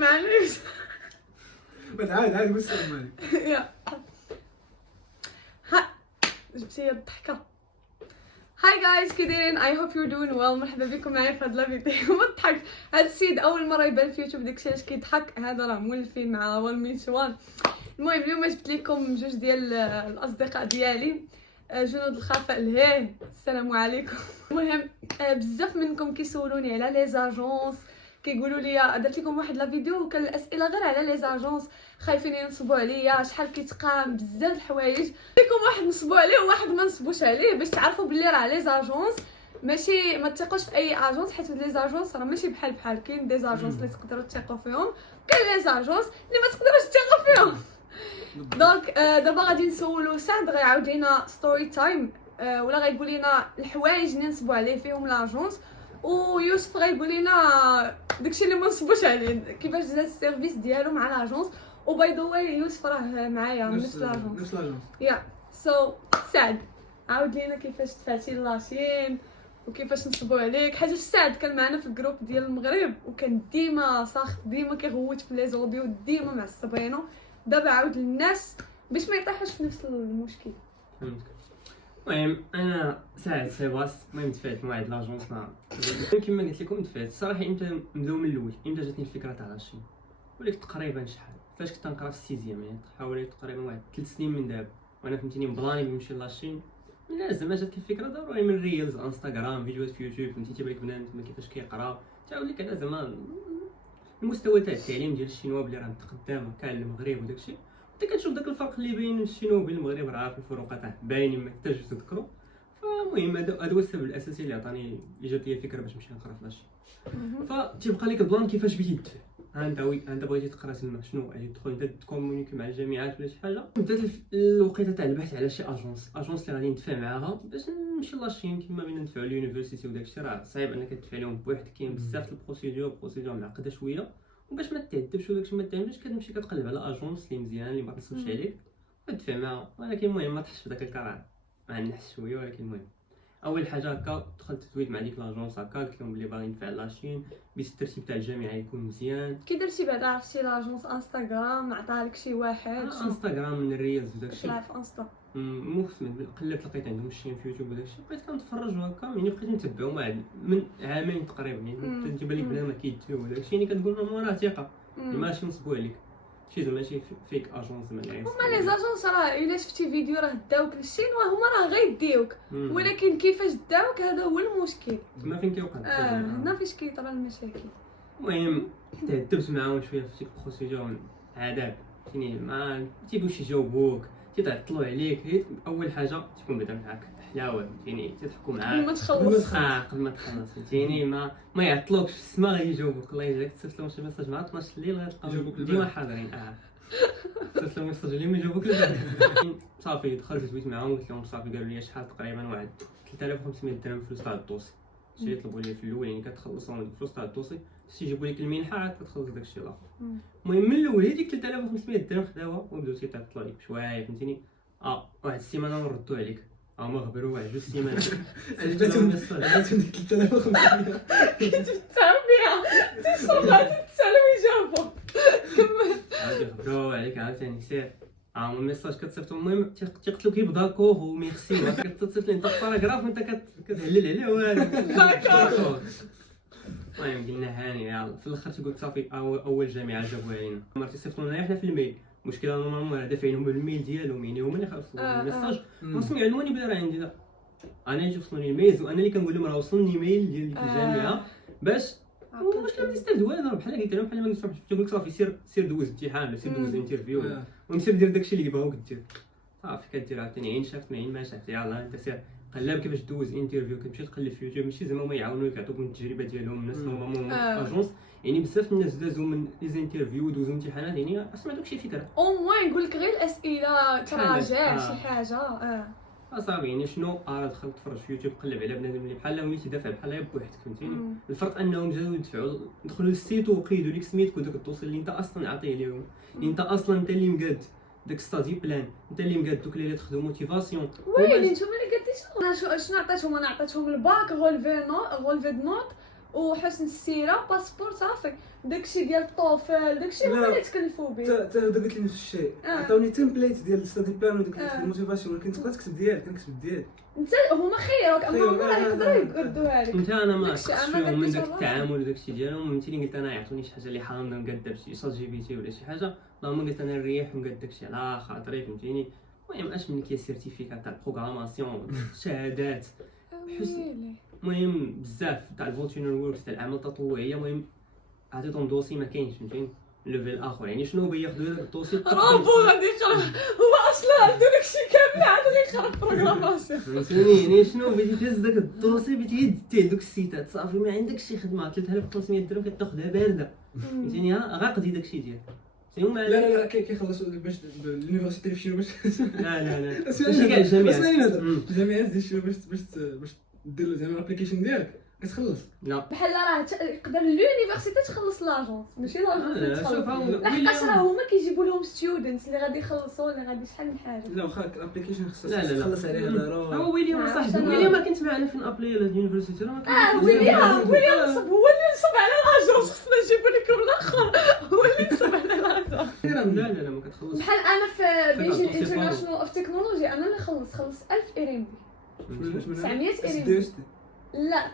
معنا عاد السلام عليكم. يا ها جبتي الضحكه. هاي جايز كي دايرين؟ اي هوب يور دوين ويل. مرحبا بكم معايا في هاد لا فيديو. ما تضحكش، هاد السيد اول مره يبان في يوتيوب داكشي علاش كيضحك. هذا راه مولفين مع وان مين شوان. المهم اليوم جبت لكم جوج ديال الاصدقاء ديالي، جنود الخفاء الهيه. السلام عليكم. المهم بزاف منكم كيسولوني على لي زاجونس، كيقولوا لي درت لكم واحد لا فيديو وكان الاسئله غير على لي زاجونس، خايفين ينصبوا عليا، شحال كيتقام، بزاف د الحوايج. لكم واحد نصبوا عليه وواحد ما نصبوش عليه باش تعرفوا بلي راه لي زاجونس ماشي ما تثقوش في اي اجونس، حيت لي زاجونس راه ماشي بحال كاين دي زاجونس اللي تقدروا تثقوا فيهم، كاين لي زاجونس اللي ما تقدروش تثقوا فيهم. دونك دابا غادي نسولو سعد غيعاود لينا ستوري تايم، ولا غيقول لنا الحوايج اللي نصبوا عليه فيهم لاجونس، ويوسف غيقول لنا داكشي اللي ما نصبوش عليه، كيفاش جا السيرفيس ديالو مع لاجونس. وباي ذا واي يوسف راه معايا من نفس لاجونس. يا سو سعد عاود لينا كيفاش دفعتي لاشين وكيفاش نصبوا عليك. حاجه سعد كان معنا في الجروب ديال المغرب وكان ديما ساخط، ديما كيغوت في لي زوديو، ديما معصبينو. دابا عاود للناس باش ما يطيحوش في نفس المشكل. المهم انا سعد سيباس. المهم دفعت مع واحد لاجونس كما قلت لكم. دفعت الصراحه امتى نبداو من الاول، امتى جاتني الفكره تاع لاشين، وليت تقريبا شحال فاش كنت نقرا في السيزيام، يعني حوالي تقريبا واحد 3 سنين من دابا، وانا فهمتيني بلاني نمشي لاشين. لا زعما جات الفكره ضروري من ريلز انستغرام، فيديوهات في يوتيوب، فهمتي تيبان لك بنادم كيفاش كيقرا، تاول لك على زعما المستوى تاع التعليم ديال الشينوا بلي راه متقدم كاع المغرب وداكشي. انت كتشوف داك الفرق اللي بين الشينوا وبين المغرب، راه عارف الفروقات باينين ما حتاش تذكروا. فالمهم هذا هو السبب الاساسي اللي عطاني اللي جات لي الفكره باش نمشي نقرا في لاشين. فتيبقى لك البلان كيفاش بغيتي تدفع. انت بغيتي تقرا تما شنو غادي تدخل انت تكومونيكي مع الجامعات ولا شي حاجه. بدات الوقيته تاع البحث على شي اجونس اللي غادي ندفع معاها باش نمشي لاشين. كيما بينا ندفعوا ليونيفرسيتي وداكشي راه صعيب انك تدفع لهم بوحدك، كاين بزاف البروسيدور معقده شويه، وباش ما تعذبش وداكشي ما تعملش كتمشي كتقلب على اجونس اللي مزيان اللي ما تصرفش عليك وتدفع معاها. ولكن المهم ما تحش في داك الكرع مع النحس شويه. ولكن المهم اول حاجه هكا دخلت تويت مع ديك لاجونس هكا، قلت لهم بلي باغي ندفع لاشين بس الترتيب تاع الجامعه يكون مزيان. كي درتي بعدا عرفتي لاجونس انستغرام عطاها شي واحد انستغرام من الريلز وداكشي طلع في انستا مخسمت قلبت لقيت عندهم الشين في يوتيوب وداكشي، بقيت كنتفرج وهكا. يعني بقيت نتبعهم واحد من عامين تقريبا، يعني تيبان لك بلا ما كيديروا وداكشي، يعني كتقول لهم راه ثقه ماشي نصبوا عليك شي زعما شي فيك اجونس زعما. هما لي زاجونس راه الا شفتي فيديو راه داوك للشين وهما راه غيديوك، ولكن كيفاش داوك هذا هو المشكل. ما فين كيوقع هنا فاش كيطرا المشاكل. المهم تعذبت معاهم شويه في ديك البروسيدور عذاب، يعني ما تيبغيوش يجاوبوك، تيتعطلوا عليك. اول حاجه تكون بعدا معاك حلاوه، يعني تيضحكوا معاك قبل ما تخلص قبل ما تخلص، فهمتيني ما يعطلوكش في السما غادي يجاوبوك. الله يجزاك تصيفط لهم شي ميساج مع 12 الليل غيلقاو ديما حاضرين. تصيفط لهم ميساج اللي ما يجاوبوك صافي. دخلت تويت معاهم قلت لهم صافي. قالوا لي شحال تقريبا واحد 3500 درهم فلوس تاع الدوسي، شي يطلبوا لي في الاول، يعني كتخلصهم الفلوس تاع الدوسي يجيبوا لك المنحه عاد كتخلص داكشي الاخر. المهم من الاول هذيك 3500 درهم خداوها وبداو تيعطلوا عليك بشويه، فهمتيني. واحد السيمانه نردوا عليك، ما غبروا واحد 2 سيمانات عجبتهم ديك 3500 كتبتها بها تصلات تسالو يجاوبوا. عاد غبروا عليك عاوتاني سير من ميساج كتصيفطو. المهم تيقتلوك بداكور وميرسي، كتصيفط لي انت باراغراف وانت كتهلل عليه والو. المهم قلنا هاني يلاه في الاخر تيقول صافي. اول جامعه جابوها لينا مرتي صيفطوا لنا حنا في الميل. المشكله نورمالمون دافعينهم بالميل ديالهم، يعني هما اللي خلصوا الميساج خاصهم يعلموني بلي راه عندي. لا انا اللي وصلوني الميل وانا اللي كنقول لهم راه وصلني ميل ديال ديك الجامعه باش المشكله ما تستافدوا. انا بحال قلت لهم بحال ما قلتش تقول لك صافي سير دوز امتحان ولا سير دوز انترفيو ومسير دير داكشي اللي بغاوك دير. صافي كدير عاوتاني عين شافت ما عين ما شافت، يلاه انت سير قلب كيفاش دوز انترفيو. كتمشي تقلب في يوتيوب، ماشي زعما هما يعاونوك يعطوك من التجربه ديالهم الناس نورمالمون اجونس، يعني بزاف الناس دازوا من لي انترفيو ودوزوا امتحانات، يعني اصلا ما عندكش فكره. او موين يقول لك غير الاسئله تراجع شي حاجه. صافي يعني شنو دخلت تفرج في يوتيوب قلب على بنادم اللي بحال هو تيدافع بحال بوحدك، فهمتيني. الفرق انهم جاو يدفعوا دخلوا للسيت وقيدوا لك سميتك وداك الدوسي اللي انت اصلا عاطيه ليهم، انت اصلا انت اللي مقاد داك ستادي بلان، انت اللي مقاد دوك اللي تاخذوا موتيفاسيون. ويلي نتوما اللي قديتو شنو عطيتهم؟ انا عطيتهم الباك غولفي نوت وحسن السيره باسبور صافي. داكشي ديال الطوفل داكشي هما لا. اللي تكلفوا به. حتى هذا قلت لي نفس الشيء، عطاوني تمبليت ديال ستادي بلان وديك الموتيفاسيون، ولكن تقدر تكتب ديالك، كنكتب ديالي. انت هما خيروك اما هما راه يقدروا يقدوها لك. انت انا ما داكشي أنا عرفتش من داك كنتصرف. التعامل وداكشي ديالهم. فهمتيني قلت انا يعطوني شي حاجه اللي حاضر نقدر شي شات جي بي تي ولا شي حاجه، اللهم قلت انا نريح ونقاد داكشي على خاطري. فهمتيني المهم اش من كاين سيرتيفيكات تاع البروغراماسيون شهادات ويلي. المهم بزاف تاع الفولتينر ووركس تاع الاعمال التطوعيه. المهم عطيتهم دوسي ما كاينش فهمتيني ليفل اخر يعني شنو بياخذوا هذاك الدوسي رامبو غادي يخرب هو اصلا عنده داكشي كامل عاد غيخرب بروغراماسيون. فهمتيني يعني شنو بغيتي تهز داك الدوسي بغيتي دير دوك السيتات صافي ما عندكش شي خدمه 3500 درهم كتاخذها بارده فهمتيني غاقضي داكشي ديالك هما. لا كيخلصوا باش اليونيفرسيتي في شنو باش لا ماشي كاع الجامعات الجامعات ديال شنو باش دير زعما الابليكيشن ديالك كتخلص. لا بحال راه يقدر لونيفرسيتي تخلص لاجونس ماشي لاجونس شوف تخلص. هاو لحقاش راه هما كيجيبوا لهم ستودنتس اللي غادي يخلصوا اللي غادي شحال من حاجه. لا واخا الابليكيشن خصك لا. تخلص عليها ضروري. هو ويليام صاحبي ويليام ما كنت معنا في الابلي اليونيفرسيتي راه ما كاينش. ويليام صب هو اللي نصب على لاجونس. خصنا نجيبوا لكم الاخر هو اللي نصب على لاجونس. لا ما كتخلص. بحال انا في بيجين خلاص، انترناشونال اوف تكنولوجي انا اللي خلص 1000 اريمبي 900 اريمبي. لا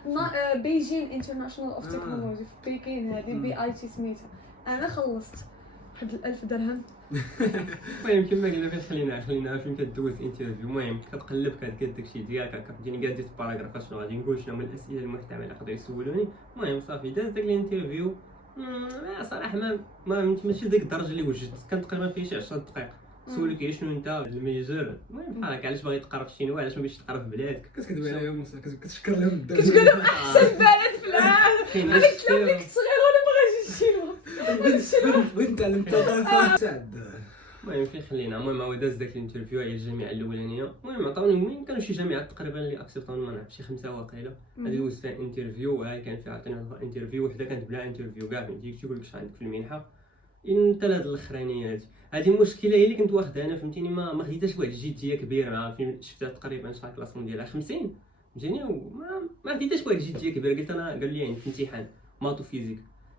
بيجين انترناشونال اوف تكنولوجي في بكين هذه بي اي تي سميتها. انا خلصت واحد 1000 درهم. المهم كما قلنا خلينا فين كدوز انترفيو. المهم كتقلب كتقاد داكشي ديالك كتجيني قاديت باراغرافات شنو غادي نقول شنو هما الاسئله المحتمله اللي يقدروا يسولوني. المهم صافي داز داك الانترفيو صراحه ما ماشي ديك الدرجه اللي وجدت. كان تقريبا فيه شي 10 دقائق سولك غير شنو انت الميجر. المهم بحال هكا علاش باغي تقرا في شي نوع علاش ما باغيش تقرا في بلادك. كتكذب عليهم كتشكر لهم الدرجه كتقول لهم احسن بلد في العالم. انا قلت لهم اللي كنت صغير وانا باغا نجي لشينوا. بغيت نتعلم الثقافه سعد. المهم فين خلينا. المهم هو داز داك الانترفيو هي الجامعه الاولانيه. المهم عطاوني وين كانوا شي جامعات تقريبا اللي اكسبتوني ما نعرف شي 5 واقيلا. هذه دوزت فيها انترفيو وهاي كان فيها عطيني انترفيو وحده كانت بلا انترفيو كاع فهمتي تيقول لك اش عندك في المنحه انت لهاد الاخرانيه هذه المشكله هي اللي كنت واخدها انا فهمتيني ما خديتهاش بواحد الجديه كبيره. فين شفتها تقريبا شحال كلاسمون ديالها 50 فهمتيني وما خديتهاش بواحد الجديه كبيره. قلت انا قال لي عندك امتحان ماتو فيزيك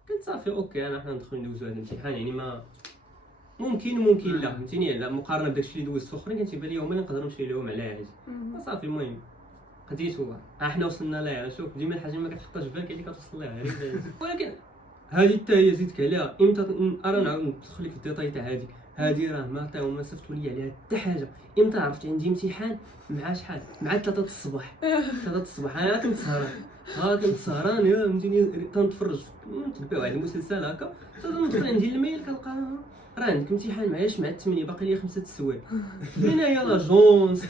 قلت صافي اوكي انا حنا ندخل ندوزو هذا الامتحان يعني ما ممكن لا فهمتيني. لا مقارنه بداكشي اللي دوزت اخرين كتبان لي هما اللي نقدر نمشي لهم على هذه صافي. المهم خديتو حنا وصلنا لها. شوف ديما الحاجه ما كتحطهاش في بالك اللي كتوصل لها ولكن هذه حتى هي زيدك عليها امتى ارا نعاود ندخل لك في الديتاي تاع هذه راه ما عطاو ما صيفطوا لي عليها حتى حاجه. امتى عرفت عندي امتحان مع شحال مع 3 الصباح 3 الصباح انا كنت سهران يا فهمتيني كنتفرج نتبع واحد المسلسل هكا ندخل عندي الميل كنلقى راه عندك امتحان معايا مع 8 باقي لي 5 السوايع. فين هي لاجونس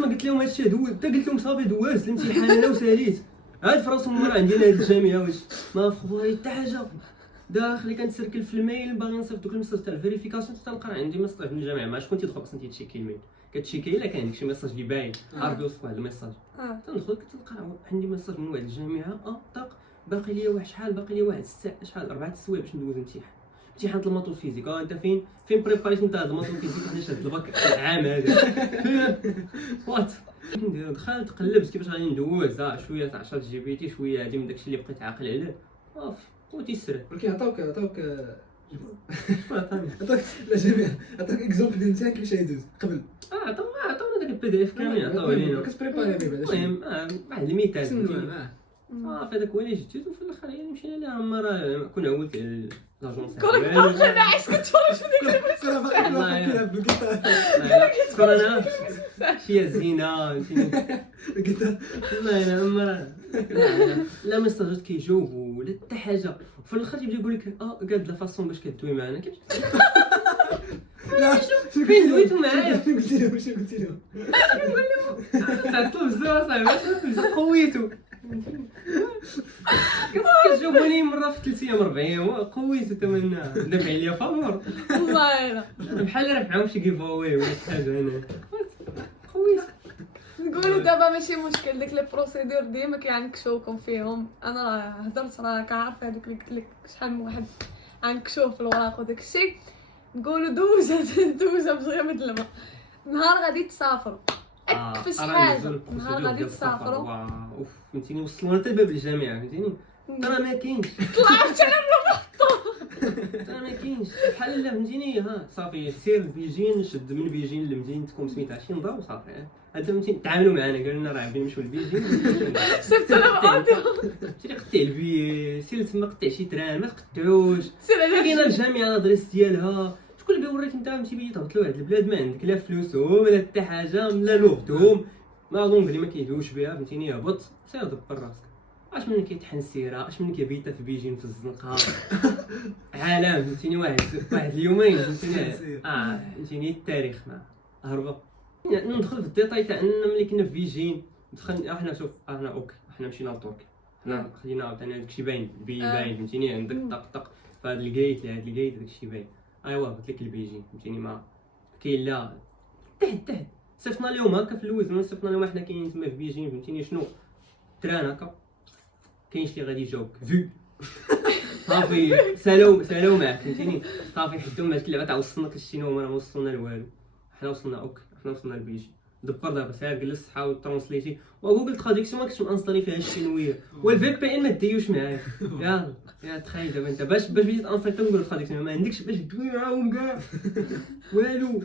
ما قلت لهم هادشي دوز حتى قلت لهم صافي دوزت الامتحان انا وساليت عاد في راسهم راه عندي هاد الجامعه واش ما فخوري حتى حاجه داخلي كنتسركل في الميل باغي نصيفط دوك الميساج تاع الفيريفيكاسيون تلقى عندي ميساج من الجامعه ما شكون تيدخل اصلا تيتشيكي الميل كتشيكي الا كان عندك شي ميساج اللي باين عارف يوصف واحد الميساج تندخل كتلقى عندي ميساج من واحد الجامعه طاق باقي لي واحد شحال باقي لي واحد شحال 4 السوايع باش ندوز امتحان الماتو فيزيك. انت فين بريباريشن تاع الماتو فيزيك حنا شاد الباك العام هذا وات دخلت قلبت كيفاش غادي ندوز شويه تاع شات جي بي تي شويه هادي من داكشي اللي بقيت عاقل عليه صافي وتيسر. ولكن عطاوك شكون عطاني لا جميع عطاك اكزومبل ديال الامتحان كيفاش يدوز قبل عطاونا داك البي دي اف كامل عطاوه لينا كتبريباري به بعدا. المهم واحد المثال سمعوا صافي هذاك هو اللي جديد وفي الاخر يعني مشينا لها اما راه كنا عولت على لاجونس كونك باقي ناعس كتفرج في ديك انا شي زينه والله لا ميساجات كيجاوبوا ولا حتى حاجه وفي الاخر يبدا يقول لك قاد لا فاصون باش كدوي معنا لا فين دويتو معايا قلت لهم عطلو بزاف صاحبي قويتو كتجاوبوني مره في 3 ايام 4 ايام قويتو تمنا دافع عليا فامور والله الا بحال راه معاهم شي كيف اواي ولا شي حاجه انا قويت. نقولوا دابا ماشي مشكل ديك لي بروسيدور ديما كيعنكشوكم فيهم. انا راه هضرت راه كعارفه هذوك اللي قلت لك شحال من واحد عنكشوه في الوراق وداك الشيء. نقولوا دوزه بزغيمه الماء. نهار غادي تسافروا اكفس راه حاجه نزول نهار البروسيدور غادي ديال السفر. تسافروا اوف فهمتيني، وصلونا حتى لباب الجامعه فهمتيني. راه ما كاينش طلعت انا راه ما كاينش بحال لا فهمتيني. ها صافي سير لبيجين، شد من بيجين لمدينتكم سميتها شي نضرب صافي. هذا فهمتيني تعاملوا معنا قالوا لنا راه عارفين نمشيو لبيجين. صرت انا مقاطع سير قطع البي، سير تما قطع شي تران ما تقطعوش. سير على كاينه الجامعه الادريس ديالها، شكون اللي بيوريك انت فهمتي تهبط لواحد البلاد ما عندك لا فلوسهم لا حتى حاجه لا لغتهم ما لونغلي ما كيدويوش بها فهمتيني. هبط سير دبر راسك. اش من كيطحن السيره، اش من كيبيتا في بيجين في الزنقه عالم فهمتيني. واحد اليومين فهمتيني فهمتيني التاريخ ما هربا. ندخل في الديتاي تاع ان ملي كنا في بيجين دخلنا احنا شوف احنا اوكي احنا مشينا لتركيا، حنا خلينا عاوتاني داكشي باين باين فهمتيني. عندك طق في هاد الكايت لهاد الكايت داكشي باين. ايوا قلت لك البيجين فهمتيني ما كاين لا تحت صيفطنا لهم هكا في اللوز، صيفطنا لهم حنا كاينين تما في بيجين فهمتيني. شنو تران هكا كاين شي غادي يجاوبك فيو صافي سالو معاك فهمتيني. صافي حدوا معاك اللعبه تاع وصلنا كشتينا وما وصلنا لوالو. حنا وصلنا اوكي حنا وصلنا لبيجي دبر دابا سير جلس حاول ترونسليتي وجوجل تراديكسيون ما كنتش مانستالي فيها الشينويه والفي بي ان ما ديوش معايا. يا تخيل دابا انت باش بديت انصيت تنقول تراديكسيون ما عندكش باش دوي معاهم كاع والو.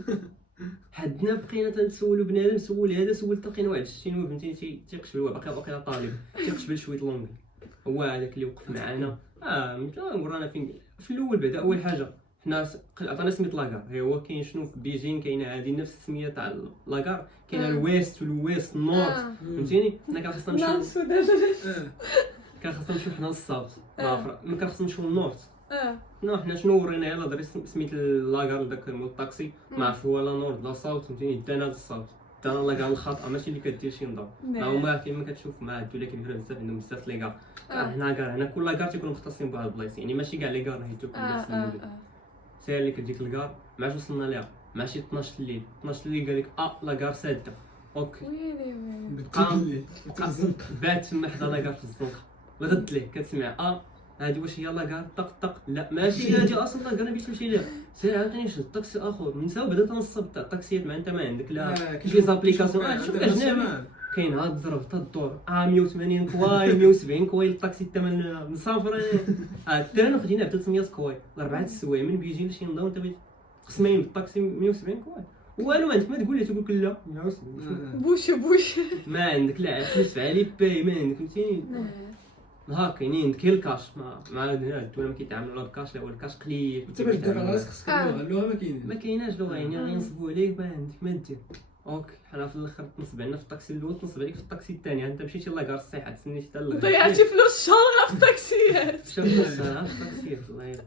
حدنا بقينا تنسولو بنادم سول هذا سول لقينا واحد الشينوي فهمتيني تيقشبل باقي طالب تيقشبل شويه لونغ. هو هذاك اللي وقف معانا مثلا ورانا فين في الاول بعدا اول حاجه حنا عطانا سميت لاكار. هو كاين شنو في بيجين كاينه هذه نفس السميه تاع لاكار كاينه الويست والويست النورت فهمتيني. حنا كان خصنا نمشيو كان خصنا نمشيو حنا للصوت ما كان خصنا نمشيو للنورت. حنا شنو ورينا يلاه دريس سميت لاكار داك مول الطاكسي ما عرف هو لا نورت لا صوت فهمتيني. دانا للصوت دانا لاكار الخطا ماشي اللي كدير شي نضرب. هما كيما كتشوف مع هادو اللي كيديروا بزاف عندهم بزاف لي كار. هنا كار هنا كل كار تيكونوا مختصين بواحد البلايص يعني ماشي كاع لي كار هيتو بنفس سير اللي كتجيك الكار ما عرفتش وصلنا ليها ماشي 12 الليل. 12 الليل قال لك لا كار ساده اوكي بات تما حدا لا كار في الزنقه ردت ليه كتسمع هادي واش هي لا كار طق لا ماشي هادي اصلا لا كار انا باش نمشي ليها. سير عاوتاني شد الطاكسي اخر نساو بدا تنصب تاع الطاكسيات مع انت ما عندك لا شي زابليكاسيون شوف اجنبي كاين هاد الضرب تا الدور 180 كواي 170 كواي الطاكسي الثمن مسافر. التران خدينا ب 300 كواي 4 السوايع من بيجي لشي نضاو انت قسمين بالطاكسي 170 كواي والو ما عندك ما تقول لي تقول لك لا بوش ما عندك لا فلوس علي باي ما عندك فهمتيني. ها كاينين عندك الكاش مع هادو ما كيتعاملوا لا بالكاش لا هو الكاش قليل. انت باش دير على راسك خصك اللغه ما كايناش لغه يعني غينصبوا عليك ما عندك ما دير اوكي. حنا في الاخر تنصب علينا في الطاكسي الاول تنصب عليك في الطاكسي الثاني. انت مشيتي لاكار الصحه تسنيتي حتى الغد ضيعتي فلوس شهر في الطاكسيات. شوف الصراحه الطاكسيات الله يلا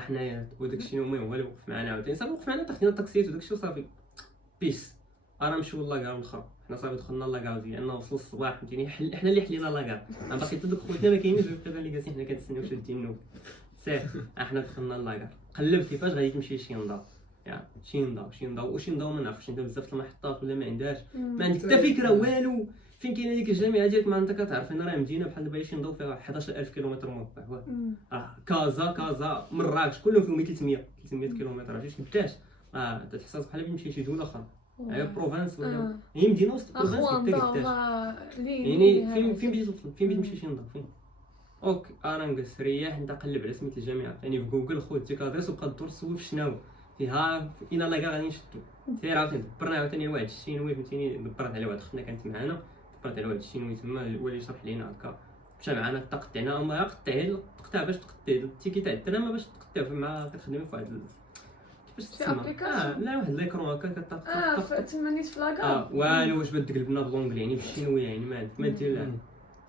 حنايا وداك الشيء ما هو اللي وقف معنا عاوتاني صافي وقف معنا تاخدينا الطاكسيات وداك الشيء وصافي بيس انا نمشيو لاكار الاخر. حنا صافي دخلنا لاكار ديالنا وصل الصباح فهمتيني حنا اللي حلينا لاكار انا باقي حتى دوك خوتنا ما كاينينش دابا اللي جالسين حنا كنتسناو شادين النوم. سير حنا دخلنا لاكار قلبت كيفاش غادي تمشي لشي نضاو شي نضاو ما نعرفش انت بزاف المحطات ولا ما عندهاش ما عندك حتى فكره والو فين كاينه ديك الجامعه ديالك ما انت كتعرف ان راه مدينه بحال دابا شي نضاو فيها 11000 كيلومتر مربع كازا مراكش كلهم فيهم 300 كيلومتر عرفتي كيفاش تتحسب بحال تمشي شي دوله اخرى هي بروفانس ولا هي مدينه وسط بروفانس يعني فين بديت توصل فين بديت تمشي شي نضاو فين اوكي انا نجلس رياح انت قلب على سميت الجامعه يعني في جوجل خذ ديك ادريس وبقى تدور سول في شناهو فيها فينا لاكار غادي نشدو. سير عاوتاني دبرنا عاوتاني واحد الشينوي فهمتيني دبرت على واحد اختنا كانت معانا دبرت على واحد الشينوي تما هو اللي شرح لينا هكا مشى معانا قطعنا ما قطع باش تقطع التيكي تاع الترام باش تقطع مع كتخدمي في واحد كيفاش تسمى لا واحد ليكرون هكا كطق تما نيت في لاكار والو واش تقلبنا بالونجلي يعني بالشينوي يعني ما دير لا.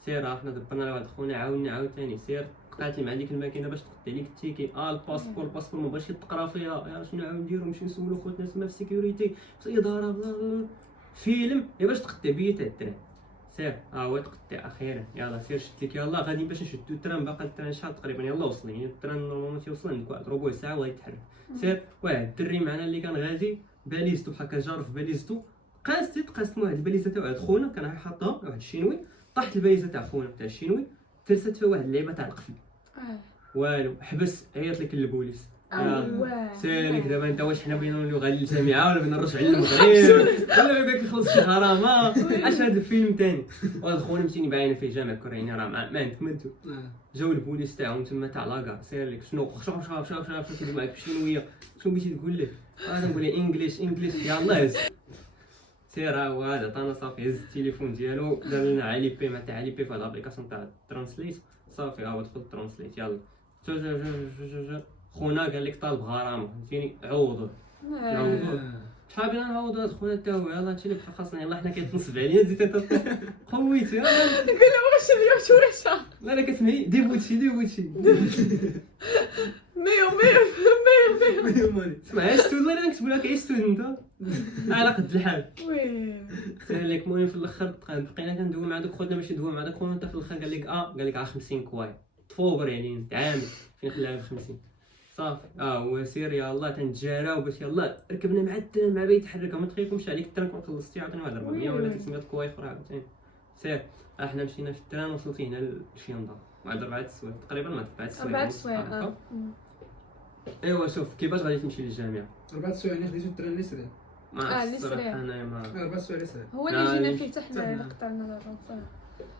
سير حنا دبرنا على واحد خونا عاوتاني سير قطعتي مع ديك الماكينه باش تقطع ليك التيكي الباسبور ما بغاش يتقرا فيها شنو نعاود نديرو نمشيو نسولو خوتنا تما في السيكوريتي في الاداره فيلم باش تقطع بيا تاع التران. سير هو تقطع اخيرا يلاه سير شد لك يلاه غادي باش نشدو التران باقي التران شحال تقريبا يلاه وصل يعني التران نورمالمون تيوصل عندك واحد ربع ساعه وغادي يتحرك. سير واحد الدري معنا اللي كان غادي باليزتو هكا جار في باليزتو قاست واحد الباليزه تاع واحد خونا كان حاطها واحد الشينوي طاحت الباليزه تاع خونا تاع الشينوي ترست فيها واحد اللعبه تاع القفل والو حبس عيط لك البوليس سالك دابا انت واش حنا بغينا نوليو غادي للجامعه ولا بغينا نرجعوا للمغرب ولا بغيك نخلص شي غرامه اش هذا الفيلم ثاني. وهذا خونا متيني باينه فيه جامع كوريين راه ما عندكم جاو البوليس تاعهم تما تاع لاكار سالك شنو شوف كيدير معاك بالشينويه شنو بغيتي تقول ليه انا نقول ليه انجليش يلاه هز سير ها هو هذا عطانا صافي هز التليفون ديالو دار لنا علي بي مع تاع علي بي في هاد لابليكاسيون تاع ترانسليت صافي ها هو دخل ترانسليت يلا خونا قال لك طالب غرامه فهمتيني عوضوه شحال بينا نعوضوا هاد خونا تا هو يلاه هادشي اللي بقى خاصنا يلاه حنا كيتنصب علينا زيد انت قويتي نقول له واش اليوم شويشه لا كتسمعي ديبوتشي ميو ماني اسمع ستود لا نكتب لك اي ستود انت على قد الحال وي سير لك المهم في الاخر بقينا كندوي مع داك خونا باش ندوي مع داك خونا انت في الاخر قال لك 50 كواي تفوبر يعني تعامل فين خلاها ب 50 صافي هو سير يلاه تنتجاراو باش يلاه ركبنا مع التران مع بيت يتحرك ما تخيلكمش عليك التران كون خلصتي عطيني واحد 400 ولا 300 كواي اخرى عاوتاني سير حنا مشينا في التران وصلت هنا لشيندا بعد 4 سوايع تقريبا ما 4 سوايع ايوا شوف كيفاش غادي تمشي للجامعه 4 سوايع يعني خديتو التران اللي سريع ما عرفتش الصراحه انا ما 4 سوايع اللي سريع هو اللي جينا فيه حتى حنا اللي قطعنا الرصاص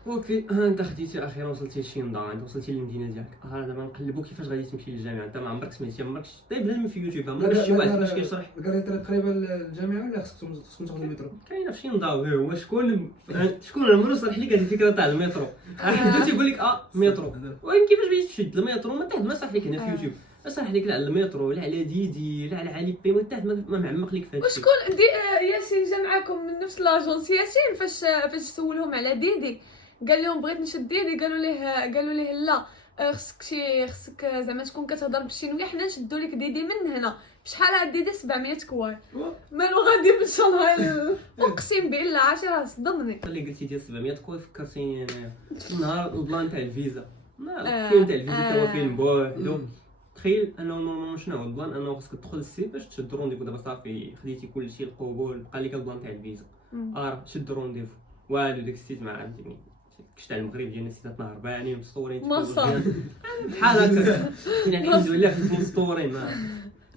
اوكي انت خديتي اخيرا وصلتي لشيندا انت وصلتي للمدينه ديالك دابا نقلبوا كيفاش غادي تمشي للجامعه انت ما عمرك سمعتي ما عمركش طيب بنادم في يوتيوب ما عمرك شي واحد باش كيشرح قريت قريبه للجامعه ولا خصكم تاخذوا المترو كاينه في شيندا هو شكون عمرو صرح لك هذه الفكره تاع المترو حد تيقول لك مترو ولكن كيفاش بغيتي تشد المترو ما تحت ما صح لك هنا في يوتيوب صح لك لا على المترو لا على ديدي لا على علي بي ما تحت ما معمق لك في هذا الشيء. وشكون ياسين جا معاكم من نفس لاجونس ياسين فاش سولهم على ديدي قال لهم بغيت نشد ديدي قالوا ليه لا خصك زعما تكون كتهضر بالشينويه حنا نشدوا لك ديدي من هنا بشحال هاد ديدي 700 كواي مالو غادي من شهر اقسم بالله عاشي راه صدمني اللي قلتي ديال 700 كواي فكرتيني انايا نهار البلان تاع الفيزا الفيلم تاع الفيزا تا هو فيلم بوحدو تخيل انه نورمالمون شنو هو البلان انه خصك تدخل للسيت باش تشد رونديفو دابا صافي خديتي كلشي القبول بقى لك البلان تاع الفيزا شد رونديفو والو داك السيت ما عرفتني كش تاع المغرب ديالنا سيتات هربانين مصورين بحال هكا كاين الحمد لله في مصورين ما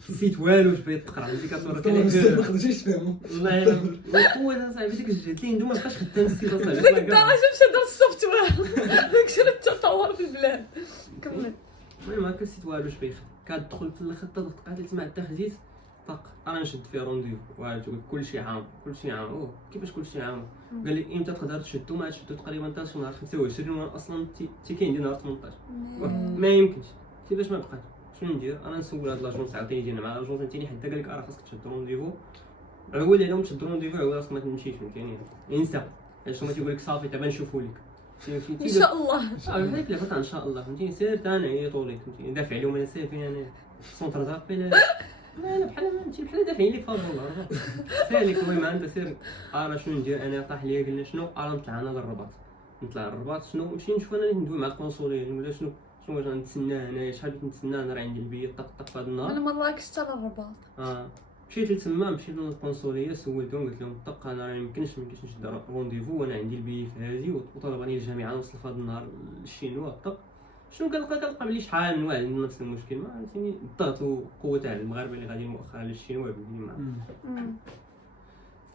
نسيت والو باش بغيت تقرا ملي كتورا كاين ما خديتيش فيهم والله القوه صاحبي ديك الجهد اللي ندوم ما بقاش خدام السيت اصاحبي ديك الدرجه مشى دار السوفت وير داك الشيء التطور في البلاد كمل المهم هكا السيت والو باش بيخدم كتدخل في الخطه دقات تسمع حتى خديت طق انا نشد في رونديفو والو كلشي عام كيفاش كلشي عام قال لي امتى تقدر تشدو ما تشدو تقريبا حتى شي نهار 25 وانا اصلا كاين نهار 18 ما يمكنش كيفاش ما بقاش شنو ندير انا نسول هاد لاجونس عاوتاني ديالنا مع لاجونس ثاني حتى قال لك راه خاصك تشد رونديفو هو اللي عليهم تشد رونديفو هو راسك ما تمشيش فهمتيني انسى علاش هما تيقول لك صافي دابا نشوفوا لك ان شاء الله هذيك لعبه ان شاء الله فهمتيني سير تا نعيطوا لك فهمتيني دافع عليهم انا سافين انا سونتر زابيل لا بحال ما انت بحال دافعين لك فاضل الله سير لك المهم انت سير راه شنو ندير انا طاح ليا قلنا شنو نطلع انا للرباط شنو نمشي نشوف انا ندوي مع الكونسولين ولا شنو واش غنتسنى هنايا شحال بغيت نتسنى انا راه عندي البيت طق في هذا النهار انا ما راكش حتى للرباط مشيت لتما مشيت للكونسوليه سولتهم قلت لهم طق انا راه يمكنش نشد رونديفو وانا عندي البيت في هذه وطلباني الجامعه نوصل في هذا النهار للشينوا طق شنو كنلقى بلي شحال من واحد نفس المشكل ما عرفتيني الضغط وقوه تاع المغاربه اللي غاديين مؤخرا للشينوا بلي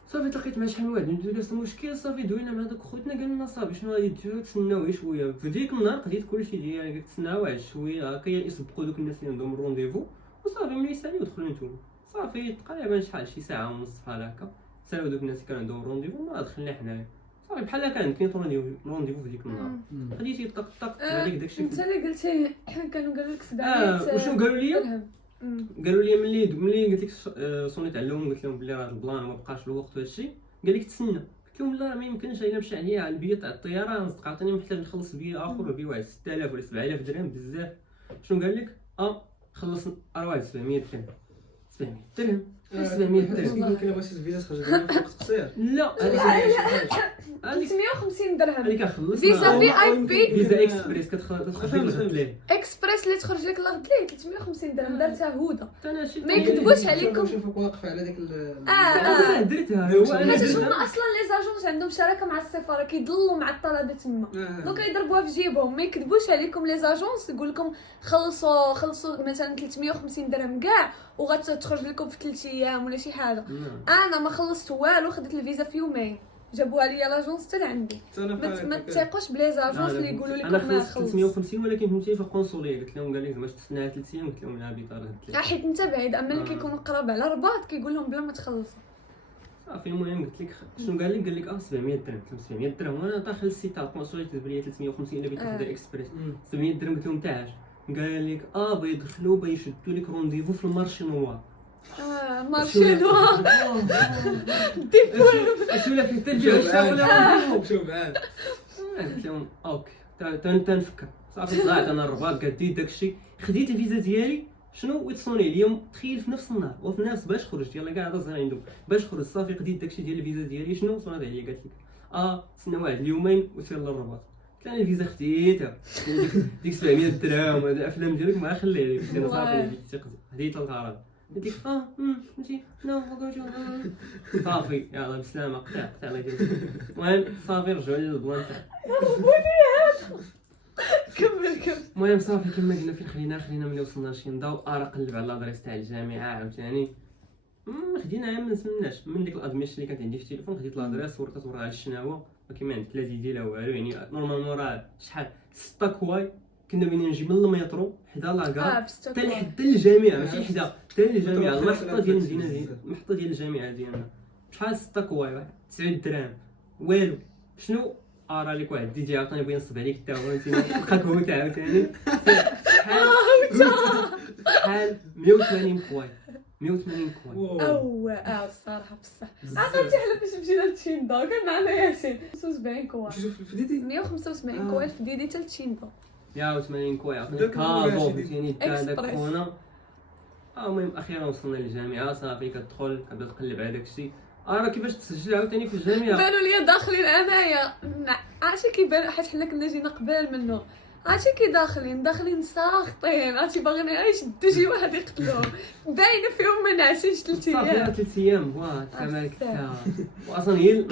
صافي تلقيت مع شحال من واحد ندير نفس المشكل صافي دوينا مع داك خوتنا قال لنا صافي شنو غادي ديروا تسناو غير شويه في ديك النهار قضيت كلشي ديالي قلت تسناو واحد شويه هكا يسبقوا دوك الناس اللي عندهم الرونديفو وصافي ملي ساليو دخلوا نتوما صافي تقريبا شحال شي ساعه ونص بحال هكا ساليو دوك الناس اللي كانوا عندهم الرونديفو ما دخلنا حنايا صافي بحال هكا كاين رونديفو في ديك النهار خديتي طق هذيك داكشي انت اللي قلتي كانوا قالوا لك 700 وشنو قالوا لي ملي قلت لك صونيت عليهم قلت لهم بلي راه البلان ما بقاش الوقت وهذا الشيء قال لك تسنى قلت لهم لا ما يمكنش الا مشى عليا على البيت تاع الطياره نصدق عطيني محتاج نخلص بيه اخر بيه واحد 6000 ولا 7000 درهم بزاف شنو قال لك خلص واحد 700 درهم 700 درهم كاين بغيتي الفيزا تخرج في وقت قصير لا 350 درهم اللي كنخلص فيزا في اي بي فيزا اكسبريس كتخرج لك الغد ليه اكسبريس اللي تخرج لك الغد ليه 350 درهم دارتها هدى انا شي ما يكذبوش عليكم شوفك واقفه على ديك انا درتها هو انا حيت درتها. هما اصلا لي زاجونس عندهم شراكه مع السفاره كيضلوا مع الطلبه تما دونك يضربوها في جيبهم ما يكذبوش عليكم لي زاجونس يقول لكم خلصوا مثلا 350 درهم كاع وغتخرج لكم في 3 ايام ولا شي حاجه. انا ما خلصت والو خديت الفيزا في يومين جابوها ليا لاجونس حتى لعندي. ما تثيقوش بلي زاجونس اللي يقولوا لكم انا ما خلصت خلص 350 ولكن فهمتي في القنصليه قلت لهم قال لي زعما تستناها 3 ايام قلت لهم لا بيطار حيت انت بعيد اما اللي كيكونوا قراب على الرباط كيقول لهم بلا ما تخلصوا. صافي المهم قلت لك شنو قال لك 700 درهم. 700 درهم وانا داخل السيت تاع القنصليه كتب لي 350 الا بغيتي تبدا اكسبريس 700 درهم قلت لهم تاعش قال لك بيدخلوا بيشدوا لك رونديفو في المارشي نوار مارشي نوار ديبو اش ولا في التلفزيون شافوا شوف عاد قلت لهم اوكي تنفكر صافي طلعت انا الرباط قديت داكشي خديت الفيزا ديالي شنو ويتصوني اليوم تخيل في نفس النهار وفي نفس باش خرجت يلاه كاع هذا صغير عنده باش خرج صافي خديت داكشي ديال الفيزا ديالي شنو صونات عليا قالت لك تسنى واحد اليومين وسير للرباط قلت لها الفيزا خديتها ديك 700 درهم هذا الافلام ديالك ما خلي عليك انا صافي هديت الغرض قلت لك فهمتي نو صافي يلا بسلامه قطع الله يجازيك. المهم صافي رجعوا لي للبلان تاعي كمل المهم صافي كما قلنا فين خلينا ملي وصلنا لشيندا قلب على لادريس تاع الجامعه عاوتاني خدينا ما نسمناش من ديك الادميشن اللي كانت عندي في التليفون خديت لادريس ورقت ورا على الشناوه ولكن ما عندك لا ديدي لا والو يعني نورمالمون راه شحال 6 كواي كنا بغينا نجي من الميترو حدا لاكار حتى لحد الجامعه ماشي حدا حتى الجامعه المحطه ديال المدينه المحطه ديال الجامعه ديالنا شحال 6 كواي 9 درهم والو شنو راه لك واحد ديجي عاوتاني بغي ينصب عليك حتى هو انت بقاك هو عاوتاني شحال 180 كواي 180 كواي الصراحه بصح عقلتي حنا باش مشينا لتشيندا كان معنا ياسين 75 كوا شوف الفديدي 175 كوا الفديدي حتى لتشيندا 180 كواي عطيني كادو فهمتيني تا داك خونا المهم اخيرا وصلنا للجامعه صافي كتدخل كتبدا تقلب على داكشي راه كيفاش تسجل عاوتاني في الجامعه بانوا لي داخلين انايا عرفتي كيبان حيت حنا كنا جينا قبال منه عرفتي كي داخلين ساخطين عرفتي باغيين يشدوا شي واحد يقتلوه باينه فيهم ما نعسيش 3 صافي ايام 3 ايام تمالك حتى واصلا هي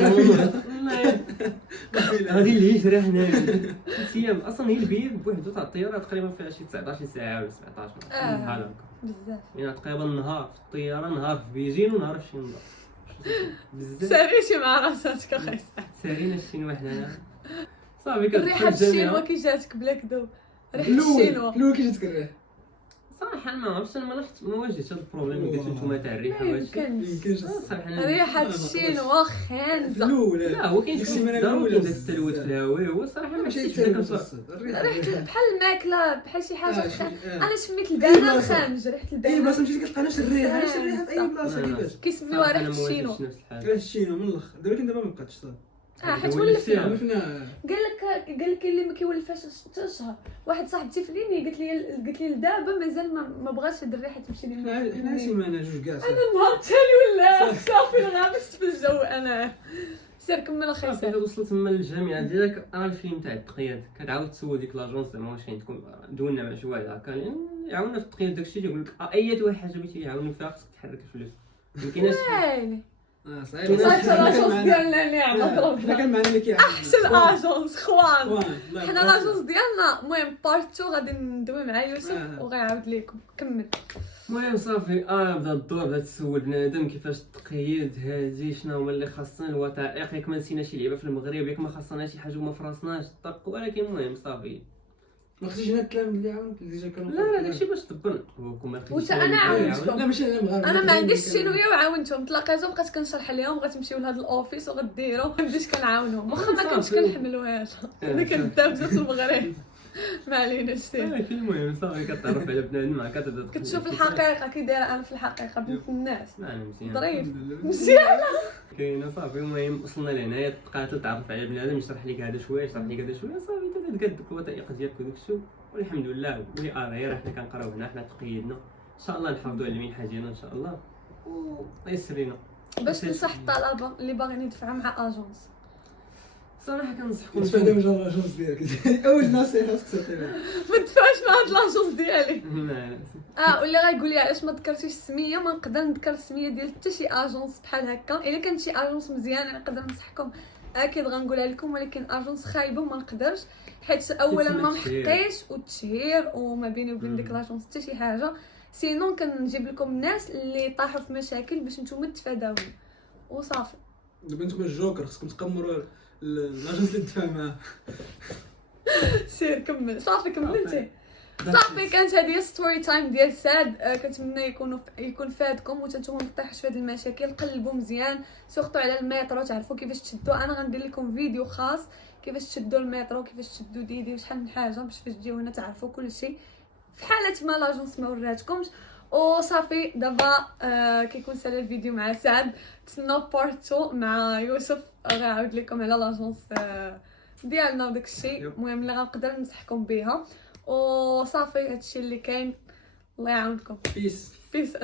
هذه اللي يجري هنايا 3 ايام اصلا هي البيت بوحدو تاع الطياره تقريبا فيها شي 19 ساعه ولا 17 بحال هكا بزاف يعني تقريبا نهار في الطياره نهار في بيجين ونهار في شيندا بزاف ساريشي مع راساتك اخي سارينا شي واحد هنا صافي ريحه الشينوا كي جاتك بلا كذوب ريحه الشينوا الاول كي جاتك الريح صراحه ما عرفتش انا ما واجهتش هذا البروبليم اللي قلتو نتوما تاع الريحه ما واش يمكنش صراحه ريحه الشينوا خانزه الاول لا هو كاين السيمانه داك الاولى التلوث في الهواء هو صراحه ما ماشي حسيتش بداك ريحه بحال الماكله بحال شي حاجه آه. انا شميت البنان خانج ريحه اي البنان بلاصه مشيتي كتلقى نفس الريحه نفس الريحه في اي بلاصه كيفاش كيسميوها ريحه الشينوا ريحه الشينو من الاخر دابا كاين دابا ما بقاتش صافي حيت ولفنا عرفنا قال لك اللي ما كيولفاش حتى شهر واحد صاحبتي في ليني قالت لي لدابا مازال ما بغاش هاد الريحه تمشي لي حنا سيمانه جوج كاع انا نهار تالي ولا صافي انغمست في الجو انا سير كمل اخي صافي سير وصلت تما للجامعه ديالك راه الفيلم تاع التقييد كتعاود تسول ديك لاجونس زعما واش عندكم دولنا مع شي واحد هكا يعاوننا في التقييد داكشي يقول لك اي واحد حاجه بغيتي يعاونك فيها خصك تحرك الفلوس ما كايناش ويلي صحيح صافي لاجونس ديالنا اللي عطات حنا كان معنا اللي كيعاون احسن اجونس خوان حنا حنا لاجونس ديالنا المهم بارت 2 غادي ندوي مع يوسف وغيعاود لكم كمل المهم صافي بدا الدور بدا تسول بنادم كيفاش التقييد هادي شنو هما اللي خاصنا الوثائق ياك ما نسينا شي لعبه في المغرب ياك ما خاصنا شي حاجه وما فراسناش طق ولكن المهم صافي ما خصنيش هاد الكلام اللي عاونك اللي ديجا كانوا لا داكشي باش تدبر وكما وتا انا عاونتكم لا ماشي انا مغربي انا ما عنديش الشينويه وعاونتهم تلاقيتهم بقيت كنشرح لهم غتمشيو لهاد الاوفيس وغديروا ما بديتش كنعاونهم واخا ما كنتش كنحملوهاش انا كندابزه في المغرب ما علينا سير ولكن المهم صافي كتعرف على بنادم هكا تبدا كتشوف الحقيقه كي دايره انا في الحقيقه بنت الناس لا انا مزيان ظريف مزيان كاينه صافي المهم وصلنا لهنايا تقاتل تعرف على بنادم يشرح لك هذا شويه يشرح لك هذا شويه صافي تبدا تقاد الوثائق ديالك وداك الشيء والحمد لله ولي غير حنا كنقراو هنا حنا تقيدنا ان شاء الله نحافظوا على المنحه ديالنا ان شاء الله ويسر لينا باش ننصح الطلبه اللي باغيين يدفعوا مع اجونس صراحه كنصحكم نتفاداو من لاجونس ديالك. اول نصيحه خصك تعطيها. ما تدفعش مع هاد لاجونس ديالي. لا ولا غايقول لي علاش ما ذكرتيش السميه. ما نقدر نذكر السميه ديال حتى شي اجونس بحال هكا. الا كانت شي اجونس مزيانه نقدر ننصحكم اكيد غنقولها لكم، ولكن اجونس خايبه ما نقدرش، حيت اولا ما محقيش والتشهير وما بيني وبين ديك لاجونس حتى شي حاجه. سينون كنجيب لكم الناس اللي طاحوا في مشاكل باش نتوما تفاداوهم وصافي. دابا نتوما الجوكر خصكم تقمروا لاجونس اللي تدفع معاه. سير كمل. صافي كملتي. صافي كانت هذه ستوري تايم ديال ساد. كنتمنى يكون فادكم وانتم ما تطيحوش في هذه المشاكل. قلبوا مزيان سورتو على المترو، تعرفوا كيفاش تشدوا. انا غندير لكم فيديو خاص كيفاش تشدوا المترو، كيفاش تشدوا ديدي وشحال من حاجه باش فاش تجيو هنا تعرفوا كل شيء في حاله ما لاجونس ما وراتكمش. وصافي دابا كيكون سالا الفيديو مع سعد. تسناو بارت 2 مع يوسف غنعاود لكم على لاجونس ديالنا وداك الشيء. المهم اللي غنقدر ننصحكم بها. وصافي هادشي اللي كاين. الله يعاونكم. بيس. بيس.